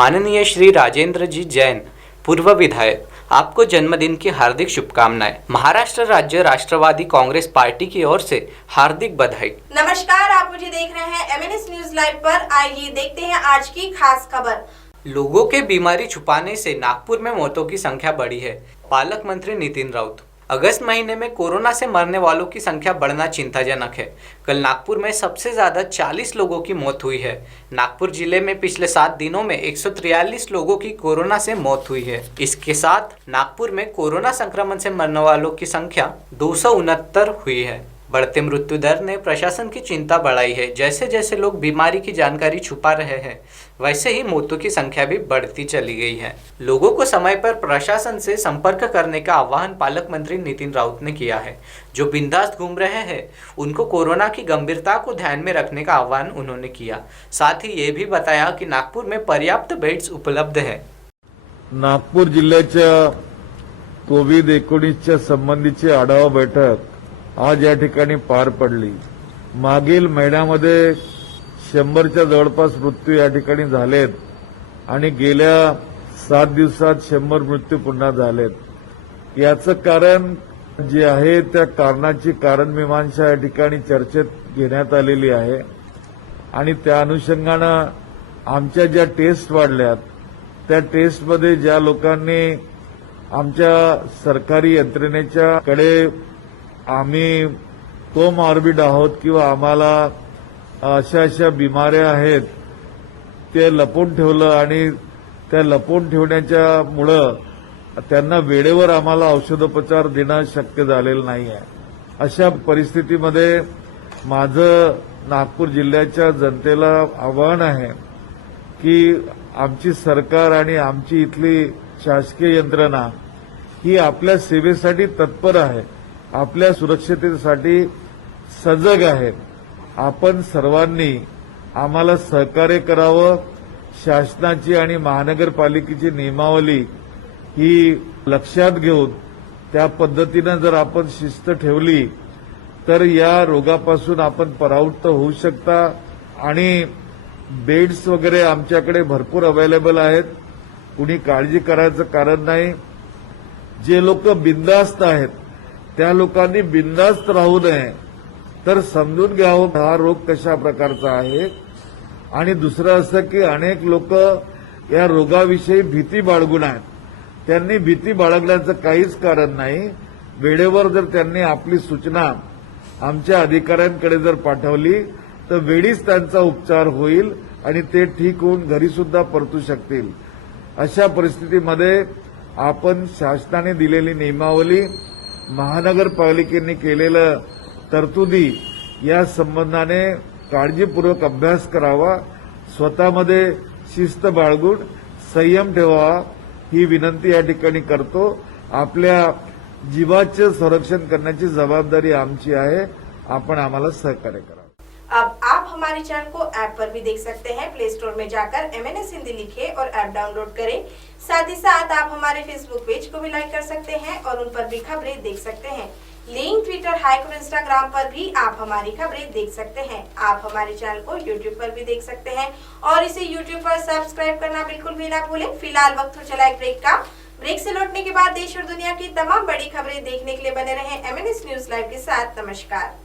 माननीय श्री राजेंद्र जी जैन, पूर्व विधायक, आपको जन्मदिन की हार्दिक शुभकामनाएं। महाराष्ट्र राज्य राष्ट्रवादी कांग्रेस पार्टी की ओर से हार्दिक बधाई। नमस्कार, आप मुझे देख रहे हैं MNS न्यूज लाइव पर। आइए देखते हैं आज की खास खबर। लोगों के बीमारी छुपाने से नागपुर में मौतों की संख्या बढ़ी है। पालक मंत्री नितिन राउत। अगस्त महीने में कोरोना से मरने वालों की संख्या बढ़ना चिंताजनक है। कल नागपुर में सबसे ज्यादा 40 लोगों की मौत हुई है। नागपुर जिले में पिछले 7 दिनों में 143 लोगों की कोरोना से मौत हुई है। इसके साथ नागपुर में कोरोना संक्रमण से मरने वालों की संख्या 269 हुई है। बढ़ते मृत्यु दर ने प्रशासन की चिंता बढ़ाई है। जैसे जैसे लोग बीमारी की जानकारी छुपा रहे हैं, वैसे ही मौतों की संख्या भी बढ़ती चली गई है। लोगों को समय पर प्रशासन से संपर्क करने का आह्वान पालक मंत्री नितिन राउत ने किया है। जो बिंदास घूम रहे हैं, उनको कोरोना की गंभीरता को ध्यान में रखने का आह्वान उन्होंने किया। साथ ही ये भी बताया कि नागपुर में पर्याप्त बेड्स उपलब्ध है। नागपूर जिल्ह्याच्या कोविड-19 संबंधीची आढावा बैठक आज या ठिकाणी पार पडली। मागील महिन्यामध्ये 100च्या जवळपास मृत्यू या ठिकाणी झालेत आणि गेल्या 7 दिवसात 100 मृत्यू पुन्हा झालेत। याचं कारण जे आहे त्या कारणाची कारणमीमांसा या ठिकाणी चर्चेत घेण्यात आलेली आहे आणि त्या अनुषंगानं आमच्या ज्या टेस्ट वाढल्यात त्या टेस्टमध्ये ज्या लोकांनी आमच्या सरकारी यंत्रणेच्या कडे आम्ही कोमॉर्बिड आहोत किंवा आम्हाला अशा बिमाऱ्या आहेत ते लपवून ठेवलं आणि त्या लपवून ठेवण्याच्यामुळं त्यांना वेळेवर आम्हाला औषधोपचार देणं शक्य झालेलं नाही आहे। अशा परिस्थितीमध्ये माझं नागपूर जिल्ह्याच्या जनतेला आव्हान आहे की आमची सरकार आणि आमची इथली शासकीय यंत्रणा ही आपल्या सेवेसाठी तत्पर आहे, आपल्या सुरक्षिततेसाठी सजग आहे। आपण सर्वांनी आम्हाला सहकार्य करावं। शासनाची आणि महानगरपालिकेची नियमावली ही लक्षात घेऊन त्या पद्धतीनं जर आपण शिस्त ठेवली तर या रोगापासून आपण परावृत्त होऊ शकता। आणि बेड्स वगैरे आमच्याकडे भरपूर अवेलेबल आहेत, कुणी काळजी करायचं कारण नाही। जे लोक बिनधास्त आहेत त्या लोकांनी बिनधास्त राहू नये, तर समजून घ्यावं हा रोग कशा प्रकारचा आहे। आणि दुसरं असं की अनेक लोक या रोगाविषयी भीती बाळगून आहेत, त्यांनी भीती बाळगण्याचं काहीच कारण नाही। वेळेवर जर त्यांनी आपली सूचना आमच्या अधिकाऱ्यांकडे जर पाठवली तर वेळीच त्यांचा उपचार होईल आणि ते ठीक होऊन घरी सुद्धा परतू शकतील। अशा परिस्थितीमध्ये आपण शासनाने दिलेली नियमावली, महानगरपालिकेने केलेलं तरतुदी या संबंधाने काळजीपूर्वक अभ्यास करावा, स्वतःमध्ये शिस्त बाळगून संयम ठेवावा ही विनंती या ठिकाणी करतो। आपल्या जीवाचे संरक्षण करण्याची जबाबदारी आमची आहे, आपण आम्हाला सहकार्य करा। अब आप हमारे चैनल को ऐप पर भी देख सकते हैं। प्ले स्टोर में जाकर MNS हिंदी लिखें और ऐप डाउनलोड करें। साथ ही साथ आप हमारे फेसबुक पेज को भी लाइक कर सकते हैं और उन पर भी खबरें देख सकते हैं। लिंक ट्विटर, हाइक और इंस्टाग्राम पर भी आप हमारी खबरें देख सकते हैं। आप हमारे चैनल को यूट्यूब पर भी देख सकते हैं और इसे यूट्यूब पर सब्सक्राइब करना बिल्कुल भी ना भूलें। फिलहाल वक्त हो चला एक ब्रेक का। ब्रेक से लौटने के बाद देश और दुनिया की तमाम बड़ी खबरें देखने के लिए बने रहें MNS न्यूज लाइव के साथ। नमस्कार।